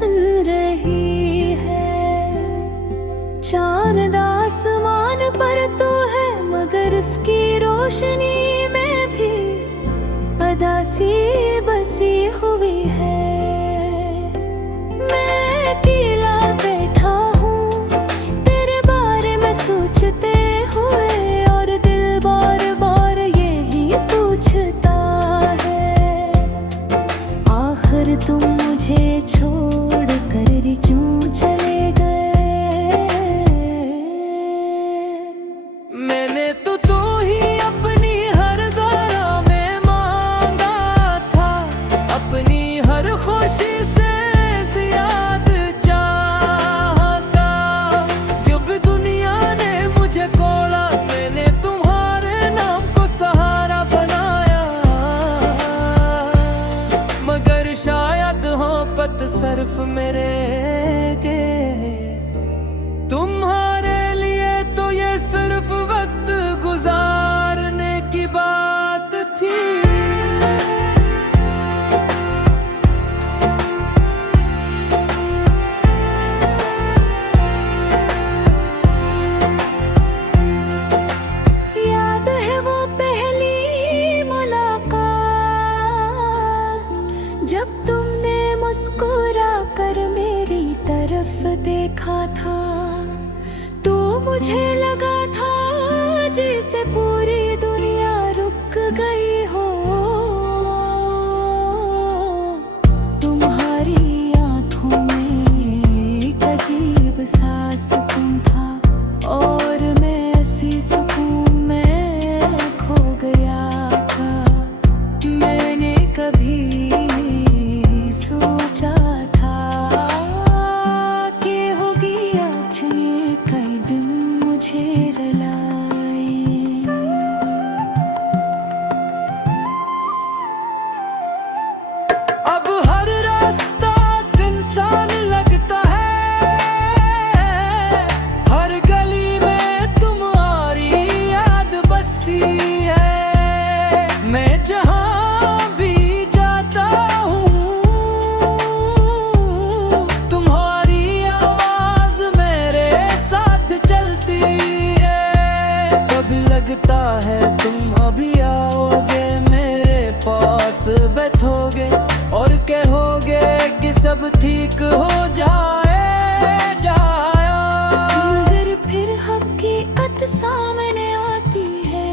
सुन रही है। चांद आसमान पर तो है मगर उसकी रोशनी में भी अदा सी बसी हुई है। मैं अकेला बैठा हूँ तेरे बारे में सोचते हुए, और दिल बार बार यही पूछता है, आखिर तुम मुझे छोड़ कर क्यों चले गए। मैंने तो तू ही अपनी हर दौरा में मांगा था, अपनी हर खुशी से ज्यादा चाहता। जब दुनिया ने मुझे कोड़ा, मैंने तुम्हारे नाम को सहारा बनाया, मगर शायद हो पत सिर्फ मेरे के। तुम्हारे लिए तो ये सिर्फ वक्त गुजारने की बात थी। याद है वो पहली मुलाकात, जब तुमने मुस्कुरा कर मेरी तरफ देखा था। तो मुझे लगा था जैसे पूरी दुनिया रुक गई हो। तुम्हारी आंखों में एक अजीब सा सुकून था, और मैं ऐसी सुकून में खो गया था। मैंने कभी सोचा था कि होगी आज ये कई दिन मुझे रुलाए। अब हर रास्ता सुनसान लगता है, हर गली में तुम्हारी याद बसती है। मैं जहाँ भी जाता हूँ, तुम्हारी आवाज मेरे साथ चलती है। कभी लगता है तुम अभी आओगे, मेरे पास बैठोगे और कहोगे कि सब ठीक हो जाए जाया। मगर फिर हकीकत सामने आती है,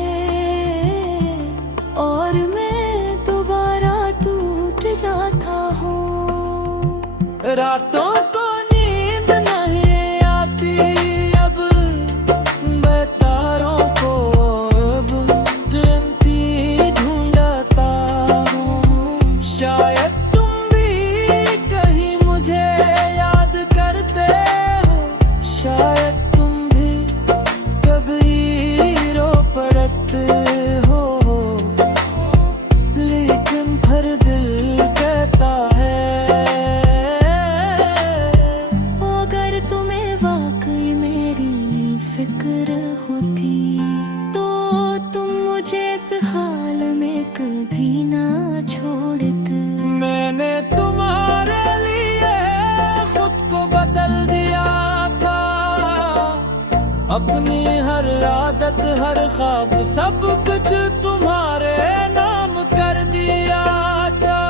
और मैं दोबारा टूट जाता हूँ। रातों को नींद नहीं आती अब, बेतारों को अब जयंती ढूंढता हूँ। शायद तुम भी कहीं मुझे याद करते हो, शायद तुम भी कभी रो पड़ते हो। लेकिन फिर दिल कहता है, अगर तुम्हें वाकई मेरी फिक्र होती तो तुम मुझे इस हाल में कभी ना छोड़ते। मैंने तुम्हारे लिए खुद को बदल दिया था, अपनी हर आदत हर ख्वाब सब कुछ तुम्हारे नाम कर दिया था।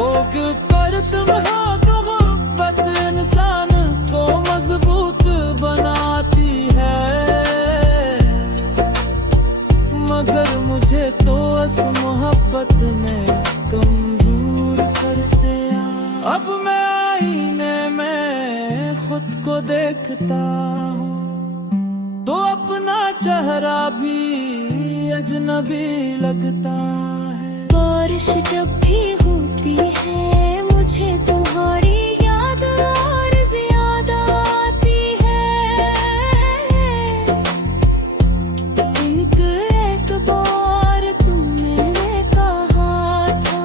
ओग पर तुम हो मोहब्बत इंसान को मजबूत बनाती है, मगर मुझे तो इस मोहब्बत में कमजोर करते आ। अब मैं आईने में खुद को देखता हूँ, तो अपना चेहरा भी अजनबी लगता है। बारिश जब भी होती है मुझे तुम्हारी याद और ज्यादा आती है। एक बार तुमने कहा था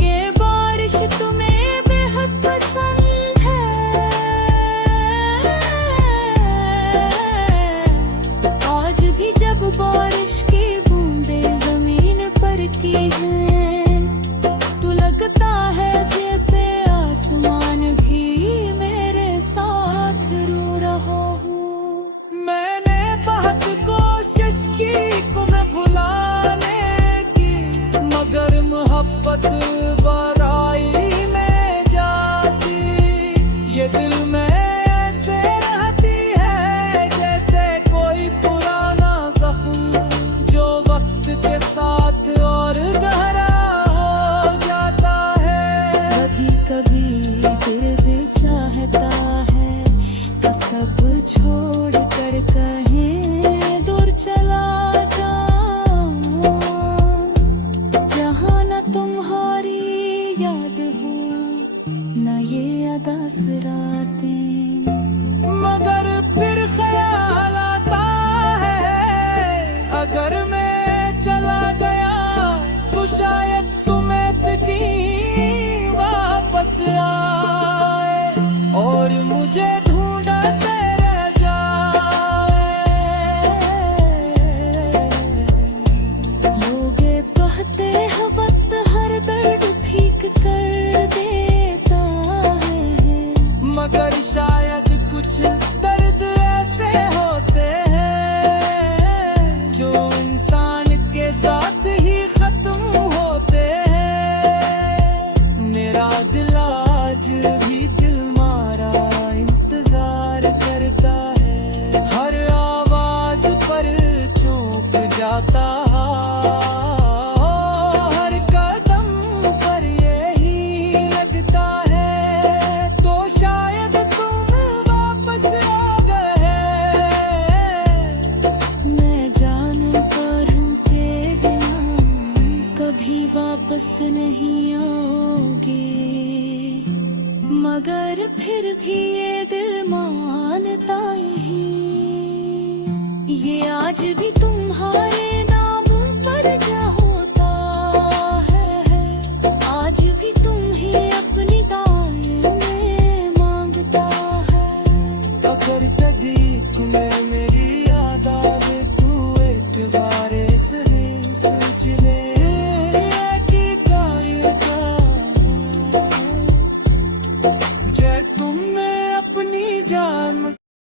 कि बारिश तुम्हें बेहद पसंद है। आज भी जब बारिश की बूंदें जमीन पर की हैं, तो लगता है जैसे सब छोड़ कर कहीं दूर चला जाऊं, जहाँ न तुम्हारी याद हो न ये अदास रातें। मगर फिर ख्याल आता है अगर मैं चला गया तो शायद तुम्हें तकी वापस आए और मुझे ढूंढते रह जाए। लोग कहते हैं वक्त हर दर्द ठीक कर देता है, मगर शायद कुछ दर्द ऐसे होते हैं जो इंसान के साथ ही खत्म होते हैं। मेरा दिल आज भी दिल मारा इंतजार करता है, हर आवाज पर चौंक जाता हर कदम पर यही लगता है तो शायद तुम वापस आ गए। मैं जाने पर हूँ के बिना कभी वापस नहीं आओगे, मगर फिर भी ये दिल मानता ही ये आज भी तुम्हारे नाम पर जा होता है, आज भी तुम ही अपनी दाएं में मांगता है। अगर तदीक में